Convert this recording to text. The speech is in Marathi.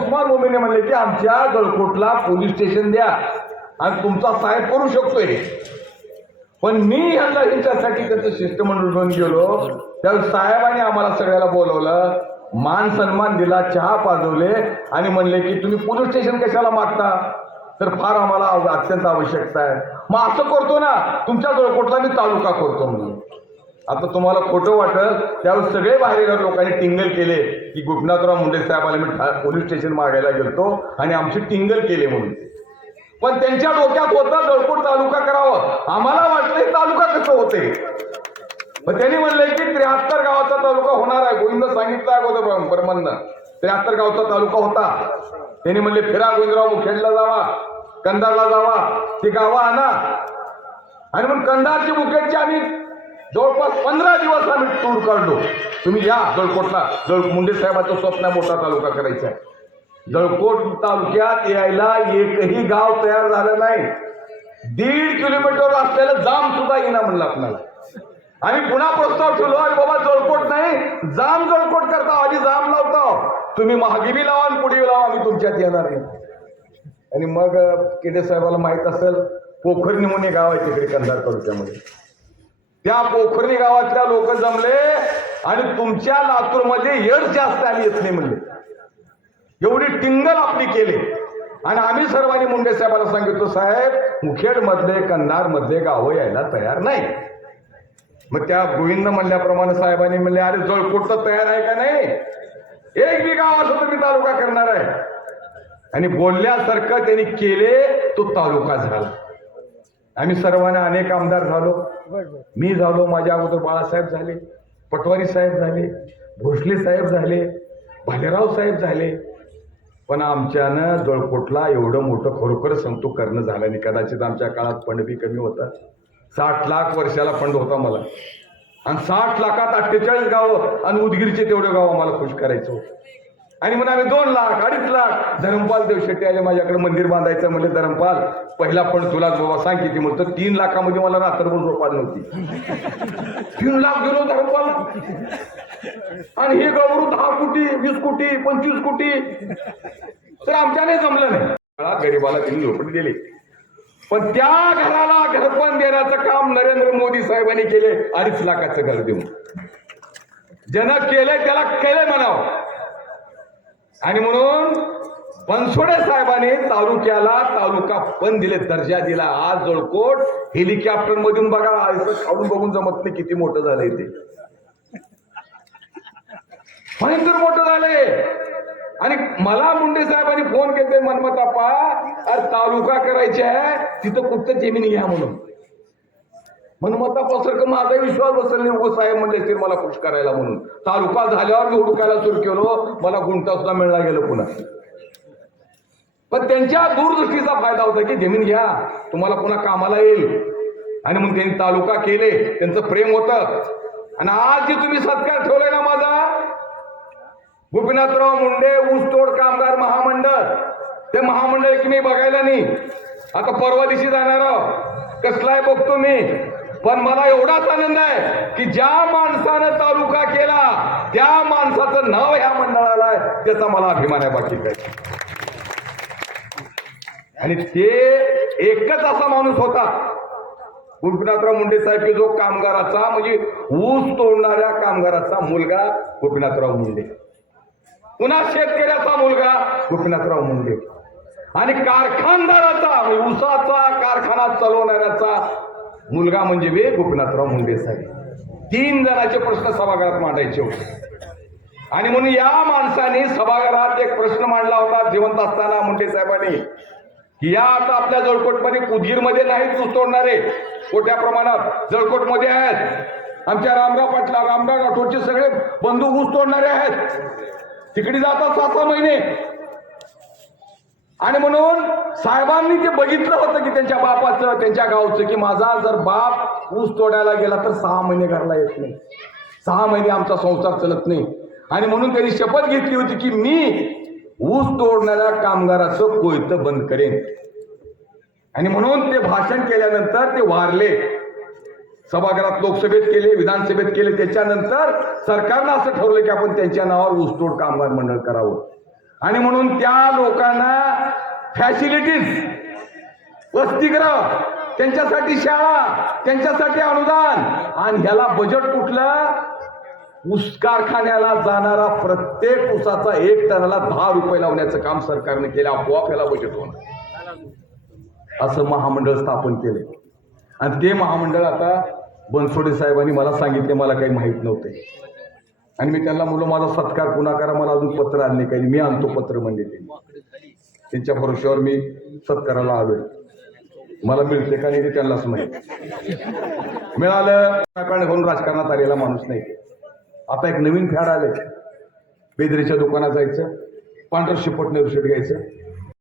उस्मान मोमीने म्हणले की आमच्या गळकोटला पोलीस स्टेशन द्या आणि तुमचा साहेब करू शकतोय. पण मी यांना ह्यांच्यासाठी त्याचं शिष्टमंडळ घेऊन गेलो. त्यावेळी साहेबांनी आम्हाला सगळ्याला बोलवलं. मान सन्मान दिला चहा पाजवले आणि म्हणले की तुम्ही पोलीस स्टेशन कशाला मागता? तर फार आम्हाला अत्यंत आवश्यकता आहे. मग असं करतो ना तुमच्या गळकोटला मी तालुका करतो म्हणून. आता तुम्हाला खोटं वाटत त्यावर सगळे बाहेर लोकांनी टिंगल केले की गोपीनाथराव मुंडे साहेबाला मी पोलीस स्टेशन मागायला गेलतो आणि आमची टिंगल केले म्हणून. पण त्यांच्या डोक्यात होतं दळकोट तालुका करावं. आम्हाला वाटलं तालुका कसं होते मग त्यांनी म्हणले की त्र्याहत्तर गावाचा तालुका होणार आहे. गोविंद सांगितलं अगोदर परमन्न त्र्याहत्तर गावचा तालुका होता. त्यांनी म्हणले फिरा गोविंदराव मुखेडला जावा. कंदारला जावा. ती गावा आणा. आणि मग कंदारची मुखेडची आम्ही जवळपास पंधरा दिवस आम्ही टूर काढलो. तुम्ही या जळकोटला. जळ मुंडे साहेबाचं स्वप्न मोठा तालुका करायचा आहे. जळकोट तालुक्यात यायला एकही गाव तयार झालं नाही. दीड किलोमीटर असलेलं जाम सुद्धा येईना म्हणलं आपल्याला. आम्ही पुन्हा प्रस्ताव ठेवलो अरे बाबा जळकोट नाही जाम जळकोट करता आधी जाम लावता. तुम्ही महागी बी लावा आणि पुढे लावा आम्ही तुमच्यात येणार आहे. आणि मग केडे साहेबाला माहीत असेल पोखरणी म्हणून गाव आहे तिकडे कंधार तालुक्यामध्ये. त्या पोखरणी गावातल्या लोक जमले आणि तुमच्या लातूरमध्ये यश जास्त आली येत नाही म्हणले. एवढी टिंगल आपली केली. आणि आम्ही सर्वांनी मुंडे साहेबाला सांगितलं साहेब मुखेड मधले कंधार मधले गावं यायला तयार नाही. मग त्या गोविंद म्हणल्याप्रमाणे साहेबांनी म्हणले अरे जळकोट तर तयार आहे का नाही? एक बी गाव असं तुम्ही तालुका करणार आहे. आणि बोलल्यासारखं त्यांनी केले तो तालुका झाला. आम्ही सर्वांनी अनेक आमदार झालो. मी झालो माझ्या अगोदर बाळासाहेब झाले पटवारी साहेब झाले भोसले साहेब झाले भालेराव साहेब झाले. पण आमच्यानं जळकोटला एवढं मोठं खरोखर संतो करणं झालं नाही. कदाचित आमच्या काळात फंड बी कमी होता. साठ लाख वर्षाला फंड होता मला. आणि साठ लाखात अठ्ठेचाळीस गावं आणि उदगीरचे तेवढं गाव आम्हाला खुश करायचं होतं. आणि म्हणून आम्ही दोन लाख अडीच लाख धरमपाल देवशेट्टी आले माझ्याकडे मंदिर बांधायचं म्हणजे धरमपाल पहिला पण तुला बाबा सांग किती म्हणतो तीन लाखामध्ये मला रात्रभर झोप नव्हती. तीन लाख दिलो धरमपाल. आणि हे गवरू दहा कोटी वीस कोटी पंचवीस कोटी. तर आमच्याने जमलं नाही. गरीबाला तिने झोपडी दिली पण त्या घराला घरपण देण्याचं काम नरेंद्र मोदी साहेबांनी केले अडीच लाखाचं घर देऊन. ज्यानं केलंय त्याला केलंय म्हणावं. आणि म्हणून बनसोडे साहेबांनी तालुक्याला तालुका पण दिले दर्जा दिला. आज जळकोट हेलिकॉप्टर मधून बघा आयचं खाऊन बघून जमत नाही किती मोठं झालंय ते. भयंकर मोठं झालंय. आणि मला मुंडे साहेबांनी फोन केले मनमतापा अरे तालुका करायची आहे तिथं कुठं जमीन घ्या म्हणून. मनमताप्पा सारखं माझा विश्वास बसला नाही उगं साहेब म्हणले असतील मला खुश करायला म्हणून. तालुका झाल्यावर मी हुडकायला सुरू केलो मला गुंटा सुद्धा मिळला गेलो पुन्हा. पण त्यांच्या दूरदृष्टीचा फायदा होता की जमीन घ्या तुम्हाला पुन्हा कामाला येईल. आणि मग त्यांनी तालुका केले त्यांचं प्रेम होतं. आणि आज जे तुम्ही सत्कार ठेवलाय ना माझा गोपीनाथराव मुंडे ऊसतोड कामगार महामंडळ ते महामंडळ की मी बघायला नाही. आता परवा दिवशी जाणार कसलाय बघतो मी? पण मला एवढाच आनंद आहे की ज्या माणसानं तालुका केला त्या माणसाचं नाव ह्या मंडळाला आहे त्याचा मला अभिमान आहे बाकी काय आणि ते एकच असा माणूस होता. गोपीनाथराव मुंडे साहेब की जो कामगाराचा म्हणजे ऊस तोडणाऱ्या कामगाराचा मुलगा गोपीनाथराव मुंडे. पुन्हा शेतकऱ्याचा मुलगा गोपीनाथराव मुंडे. आणि कारखानदाराचा म्हणजे ऊसाचा कारखाना चालवणाऱ्याचा मुलगा म्हणजे वे गोपीनाथराव मुंडे साहेब. तीन जणांचे प्रश्न सभागृहात मांडायचे होते. आणि म्हणून या माणसाने सभागृहात एक प्रश्न मांडला होता जिवंत असताना मुंडे साहेबांनी. की या आता आपल्या जळकोटमध्ये उदगीरमध्ये नाहीत ऊस तोडणारे मोठ्या प्रमाणात जळकोटमध्ये आहेत. आमच्या रामराव पाटला रामराव राठोडचे सगळे बंधू ऊस तोडणारे आहेत. तिकडे जातात सहा सहा महिने. आणि म्हणून साहेबांनी ते बघितलं होतं की त्यांच्या बापाचं त्यांच्या गावचं की माझा जर बाप ऊस तोडायला गेला तर सहा महिने घरला येत नाही. सहा महिने आमचा संसार चलत नाही. आणि म्हणून त्यांनी शपथ घेतली होती की मी ऊस तोडणाऱ्या कामगाराचं कोयतं बंद करेन. आणि म्हणून ते भाषण केल्यानंतर ते वारले. सभागृहात लोकसभेत केले विधानसभेत केले. त्याच्यानंतर सरकारनं असं ठरवलं की आपण त्यांच्या नावावर ऊसतोड कामगार मंडळ करावं. आणि म्हणून त्या लोकांना फॅसिलिटीज वसतिगृह त्यांच्यासाठी शाळा त्यांच्यासाठी अनुदान आणि ह्याला बजेट कुठलं? ऊस कारखान्याला जाणारा प्रत्येक ऊसाचा एक टनाला दहा रुपये लावण्याचं काम सरकारने केलं आपोआप ह्याला बजेट होणार. असं महामंडळ स्थापन केले आणि ते महामंडळ आता बनसोडे साहेबांनी मला सांगितले मला काही माहीत नव्हते. आणि मी त्यांना मुलं माझा सत्कार पुन्हा करा मला अजून पत्र आणले काही मी आणतो पत्र म्हणले ते. त्यांच्या भरोश्यावर मी सत्काराला आलोय मला मिळते का नाही ते त्यांनाच माहीत. मिळालं कारण म्हणून राजकारणात आलेला माणूस नाही. आता एक नवीन फॅड आले. बेदरीच्या दुकानात जायचं पांढर शिपट नेरशेट घ्यायचं.